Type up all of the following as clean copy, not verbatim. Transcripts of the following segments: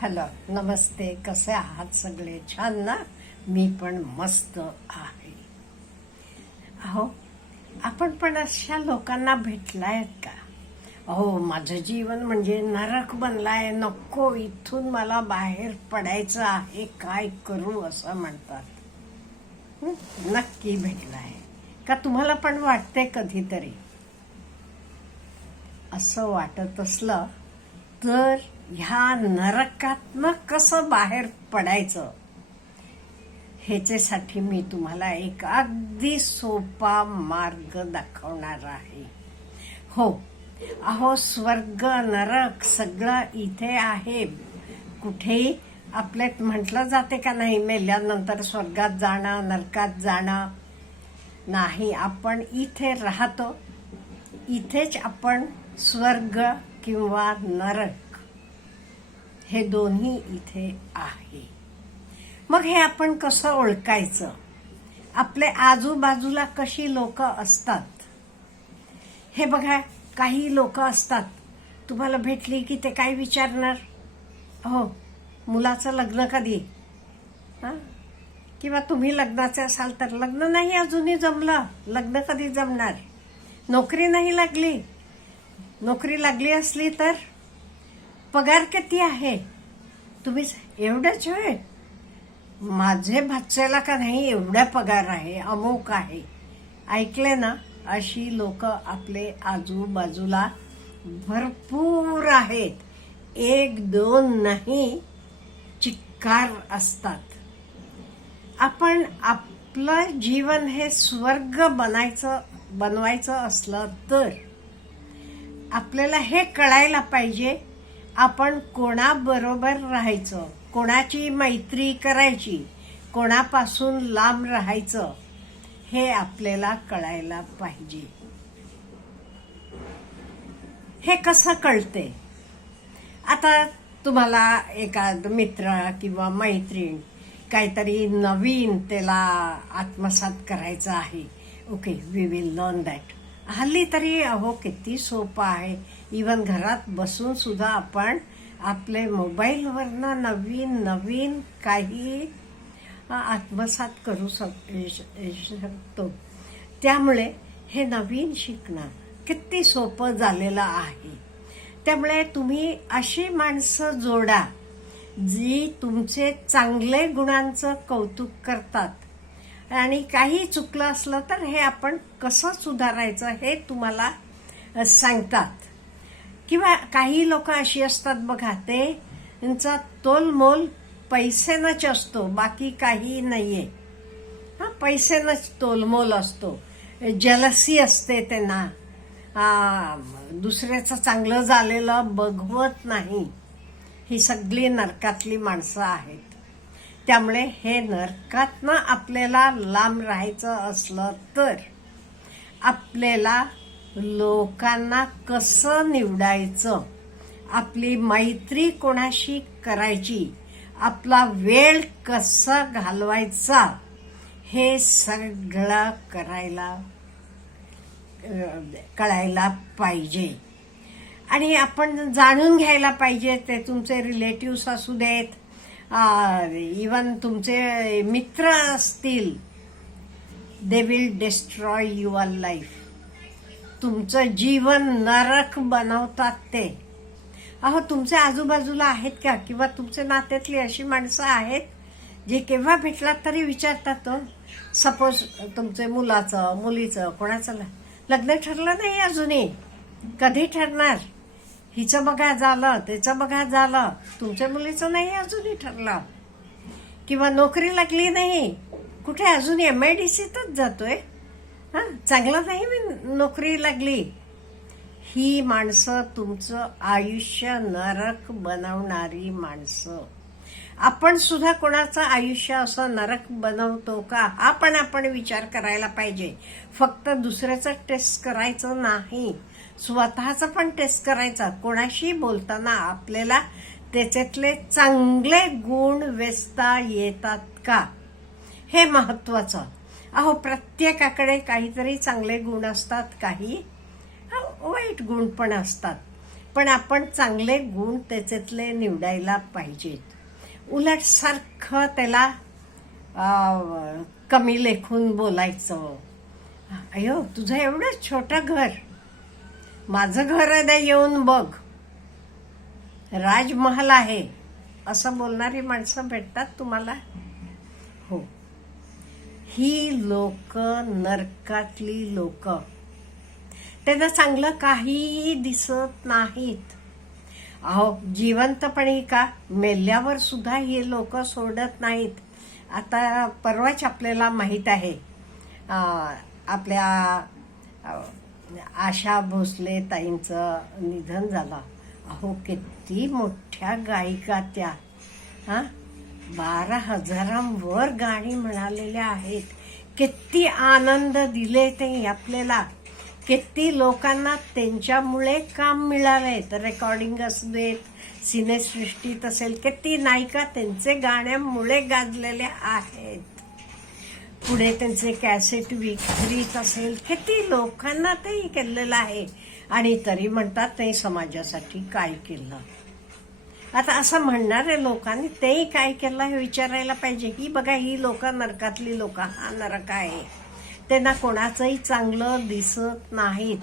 Hello, नमस्ते. कसे आहात सगळे? छान ना? मी पण मस्त आहे. अहो, आपण पण अशा लोकांना भेटलायत का? अहो, माझं जीवन म्हणजे नरक बनलाय, नको इथून मला बाहेर पडायचं आहे, काय करू असं म्हणतात. नक्की भेटलाय का? तुम्हाला पण वाटते कधीतरी? असं वाटत असलं तर ह्या नरकातनं कसं बाहेर पडायचं ह्याच्यासाठी मी तुम्हाला एक अगदी सोपा मार्ग दाखवणार आहे. हो, अहो, स्वर्ग नरक सगळं इथे आहे. कुठेही आपल्यात म्हटलं जाते का नाही, मेल्यानंतर स्वर्गात जाणं, नरकात जाणं नाही. आपण इथे राहतो, इथेच आपण स्वर्ग किंवा नरक हे दोन्ही इथे आहे. मग हे आपण कसं ओळखायचं? आपले आजूबाजूला कशी लोक असतात हे बघा. काही लोक असतात, तुम्हाला भेटली की ते काय विचारणार? हो, मुलाचं लग्न कधी? किंवा तुम्ही लग्नाचे असाल तर लग्न नाही अजूनही जमलं, लग्न कधी जमणार? नोकरी नाही लागली, नोकरी लागली असली तर पगार किती आहे? तुम्ही एवढंच होय, माझे भाच्याला का नाही एवढा पगार आहे, अमुक आहे. ऐकले ना? अशी लोक आपले आजूबाजूला भरपूर आहेत. एक दोन नाही, चिक्कार असतात. आपण आपलं जीवन हे स्वर्ग बनवायचं असलं तर आपल्याला हे कळायला पाहिजे, आपण कोणाबरोबर राहायचं, कोणाची मैत्री करायची, कोणापासून लांब राहायचं हे आपल्याला कळायला पाहिजे. हे कसं कळते? आता तुम्हाला एखाद मित्र किंवा मैत्रीण काहीतरी नवीन त्याला आत्मसात करायचं आहे. Okay, we will learn that. हल्ली तरी अहो किती सोपं आहे. इवन घरात बसून सुद्धा आपण आपले मोबाईलवरनं नवीन नवीन काही आत्मसात करू शकतो. त्यामुळे हे नवीन शिकणं किती सोपं झालेलं आहे. त्यामुळे तुम्ही अशी माणसं जोडा जी तुमचे चांगले गुणांचं कौतुक करतात आणि काही चुकलं असलं तर हे आपण कसं सुधारायचं हे तुम्हाला सांगतात. किंवा काही लोक अशी असतात बघा, ते त्यांचा तोलमोल पैसेनच असतो, बाकी काही नाहीये. पैसेनच तोलमोल असतो. जलसी असते त्यांना, दुसऱ्याचं चांगलं झालेलं बघवत नाही. ही सगळी नरकातली माणसं आहेत. त्यामुळे हे नरकातनं आपल्याला लांब राहायचं असलं तर आपल्याला लोकांना कसं निवडायचं, आपली मैत्री कोणाशी करायची, आपला वेळ कसा घालवायचा हे सगळं कळायला पाहिजे. आणि आपण जाणून घ्यायला पाहिजे, ते तुमचे रिलेटिव्स असू देत, इवन तुमचे मित्र असतील, they will destroy your life. तुमचं जीवन नरक बनवतात ते. अहो, तुमच्या आजूबाजूला आहेत का? किंवा तुमच्या नात्यातली अशी माणसं आहेत जे केव्हा भेटलात तरी विचारतात. सपोज तुमचे मुलाचं, मुलीचं, कोणाचं लग्न ठरलं नाही अजूनही, कधी ठरणार? हिचं बघा झालं, त्याचं बघा झालं, तुमच्या मुलीचं नाही अजूनही ठरलं. किंवा नोकरी लागली नाही, कुठे अजून MIDCतच जातोय, चांगलं नाही मी नोकरी लागली. ही माणसं तुमचं आयुष्य नरक बनवणारी माणसं. आपण सुद्धा कोणाचं आयुष्य असं नरक बनवतो का, हा पण आपण विचार करायला पाहिजे. फक्त दुसऱ्याचं टेस्ट करायचं नाही, स्वतःचं पण टेस्ट करायचं. कोणाशी बोलताना आपल्याला त्याच्यातले चांगले गुण वेचता येतात का, हे महत्वाचं. अहो, प्रत्येकाकडे काहीतरी चांगले गुण असतात, काही वाईट गुण पण असतात. पण आपण चांगले गुण त्याच्यातले निवडायला पाहिजेत. उलट सारखं त्याला कमी लेखून बोलायचं. अयो तुझं एवढं छोटं घर, माझं घर आहे येऊन बघ, राजमहल आहे, असं बोलणारी माणसं भेटतात तुम्हाला? हो, ही लोक नरकातली लोक. त्यांना चांगलं काहीही दिसत नाहीत. अहो जिवंतपणी का, मेल्यावर सुद्धा हे लोक सोडत नाहीत. आता परवाच आपल्याला माहीत आहे, आपल्या आशा भोसले ताईंचं निधन झालं. अहो किती मोठ्या गायिका त्या, 12,000वर गाणी म्हणालेल्या आहेत. किती आनंद दिले ते आपल्याला, किती लोकांना त्यांच्यामुळे काम मिळाले. तर रेकॉर्डिंग असू देत, सिनेसृष्टीत असेल, किती नायिका त्यांचे गाण्यामुळे गाजलेल्या आहेत. पुढे त्यांचे कॅसेट विक्रीत असेल, किती लोकांना ते केलेलं आहे. आणि तरी म्हणतात ते समाजासाठी काय केलं. आता असं म्हणणाऱ्या लोकांनी तेही काय केलं हे विचारायला पाहिजे. ही बघा, ही लोक नरकातली लोक, हा नरक आहे. त्यांना कोणाचंही चांगलं दिसत नाहीत.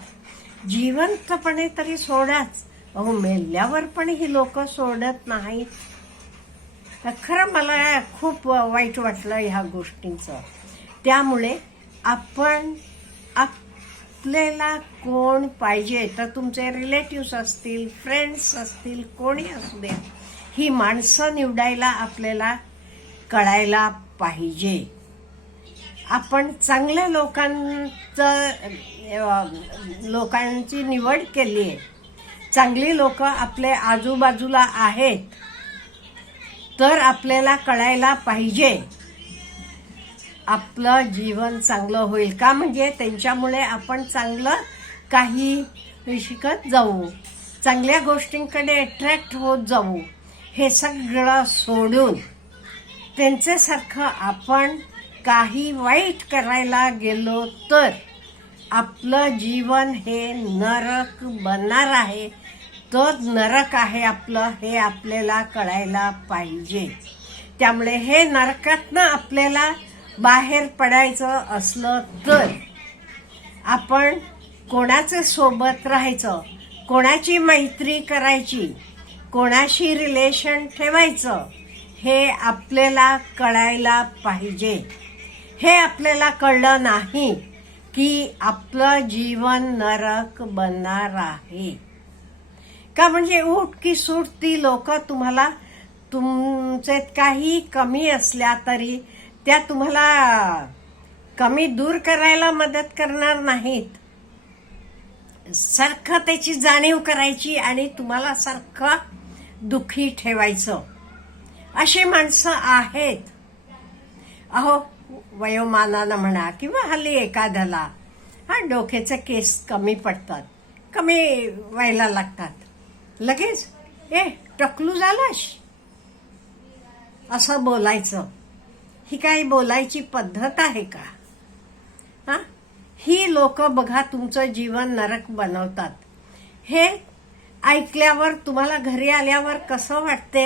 जिवंतपणे तरी सोडाच, अहो मेल्यावर पण ही लोक सोडत नाहीत. खरं मला खूप वाईट वाटलं ह्या गोष्टींचं. त्यामुळे आपण आपल्याला कोण पाहिजे, तर तुमचे रिलेटिव्स असतील, फ्रेंड्स असतील, कोणी असू दे, ही माणसं निवडायला आपल्याला कळायला पाहिजे. आपण चांगल्या लोकांची निवड केली आहे, चांगली लोक आपल्या आजूबाजूला आहेत, तर आपल्याला कळायला पाहिजे आपलं जीवन चांगलं होईल का. म्हणजे त्यांच्यामुळे आपण चांगलं काही शिकत जाऊ, चांगल्या गोष्टींकडे अट्रॅक्ट होत जाऊ. हे सगळं सोडून त्यांच्यासारखं आपण काही वाईट करायला गेलो तर आपलं जीवन हे नरक बनणार आहे. तो नरक आहे आपलं, हे आपल्याला कळायला पाहिजे. त्यामुळे हे नरकातनं आपल्याला बाहेर पडायचं असलं तर आपण कोणाचे सोबत राहायचं, कोणाची मैत्री करायची, कोणाशी रिलेशन ठेवायचं, हे आपल्याला कळायला पाहिजे. हे आपल्याला कळलं नाही की आपलं जीवन नरक बनणार आहे. का म्हणजे उठ की सूट ती लोक तुम्हाला तुमचे काही कमी असल्या तरी त्या तुम्हाला कमी दूर करायला मदत करणार नाहीत. सारखं त्याची जाणीव करायची आणि तुम्हाला सारखं दुःखी ठेवायचं. अशी माणसं आहेत. अहो वयोमानानं म्हणा किंवा हल्ली एखाद्याला डोक्याचे केस कमी पडतात, कमी व्हायला लागतात, लगेच टकलू झालास असं बोलायचं. ही काही बोलायची पद्धत आहे का? ही लोक बघा तुमचं जीवन नरक बनवतात. हे ऐकल्यावर तुम्हाला घरी आल्यावर कसं वाटते?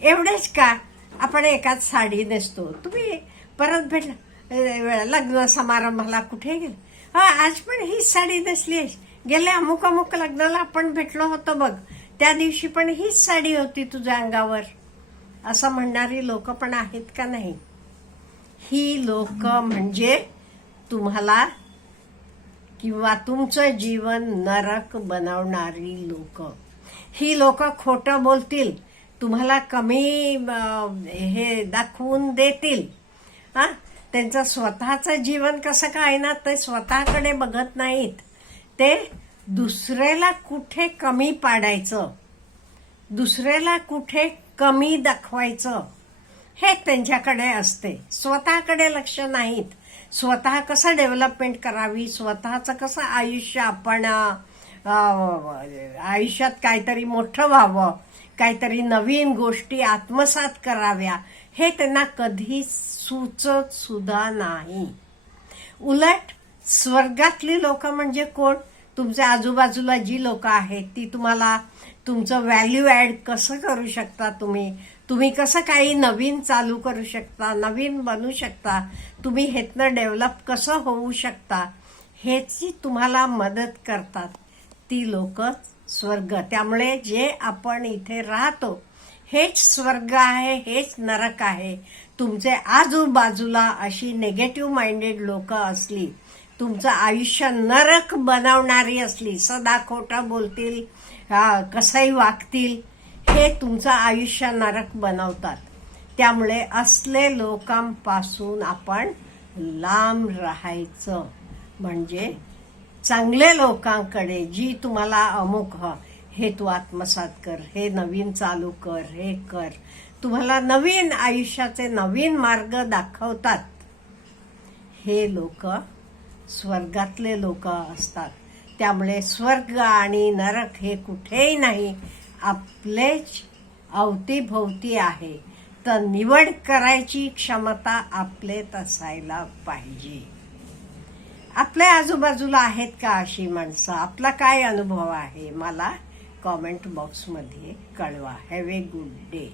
एवढेच का, आपण एकाच साडी नेसतो, तुम्ही परत भेटला लग्न समारंभाला कुठे गेले, आज पण हीच साडी नेसली, गेल्या अमुक अमुक लग्नाला आपण भेटलो होतो बघ, त्या दिवशी पण हीच साडी होती तुझ्या अंगावर, असं म्हणणारी लोक पण आहेत का नाही? ही लोक म्हणजे तुम्हाला किंवा तुमचं जीवन नरक बनवणारी लोक. ही लोक खोटं बोलतील, तुम्हाला कमी हे दाखवून देतील. त्यांचं स्वतःचं जीवन कसं काय ना, ते स्वतःकडे बघत नाहीत. ते दुसऱ्याला कुठे कमी पाडायचं, दुसऱ्याला कुठे कमी दाखवायचं, हे त्यांच्याकडे असते. स्वतःकडे लक्ष नाहीत. स्वतः कसं डेव्हलपमेंट करावी, स्वतःचं कसं आयुष्य आपण आयुष्यात काहीतरी मोठं व्हावं, काहीतरी नवीन गोष्टी आत्मसात कराव्या, हे त्यांना कधी सुचत सुद्धा नाही. उलट स्वर्गातली लोक म्हणजे कोण? तुमच्या आजूबाजूला जी लोक आहेत ती तुम्हाला तुमचं व्हॅल्यू ऍड कसं करू शकता, तुम्ही कसं काही नवीन चालू करू शकता, नवीन बनू शकता, तुम्ही हेतनं डेव्हलप कसं होऊ शकता, हेची तुम्हाला मदत करतात ती लोक स्वर्ग. त्यामुळे जे आपण इथे राहतो हेच स्वर्ग आहे, हेच नरक आहे. तुमचे आजूबाजूला अशी नेगेटिव्ह माइंडेड लोक असली, तुमचं आयुष्य नरक बनवणारी असली, सदा खोटं बोलतील, कसंही वागतील, हे तुमचं आयुष्य नरक बनवतात. त्यामुळे असले लोकांपासून आपण लांब राहायचं. म्हणजे चांगले लोकांकडे, जी तुम्हाला अमुक हे तू आत्मसात कर, हे नवीन चालू कर, हे कर, तुम्हाला नवीन आयुष्याचे नवीन मार्ग दाखवतात, हे लोक स्वर्गातले लोक असतात. त्यामुळे स्वर्ग आणि नरक हे कुठेही नाही, आपलेच अवतीभोवती आहे. तर निवड करायची क्षमता आपलेत असायला पाहिजे. आपल्या आजूबाजूला आहेत का अशी माणसं? आपला काय अनुभव आहे मला कॉमेंट बॉक्समध्ये कळवा. Have a good day.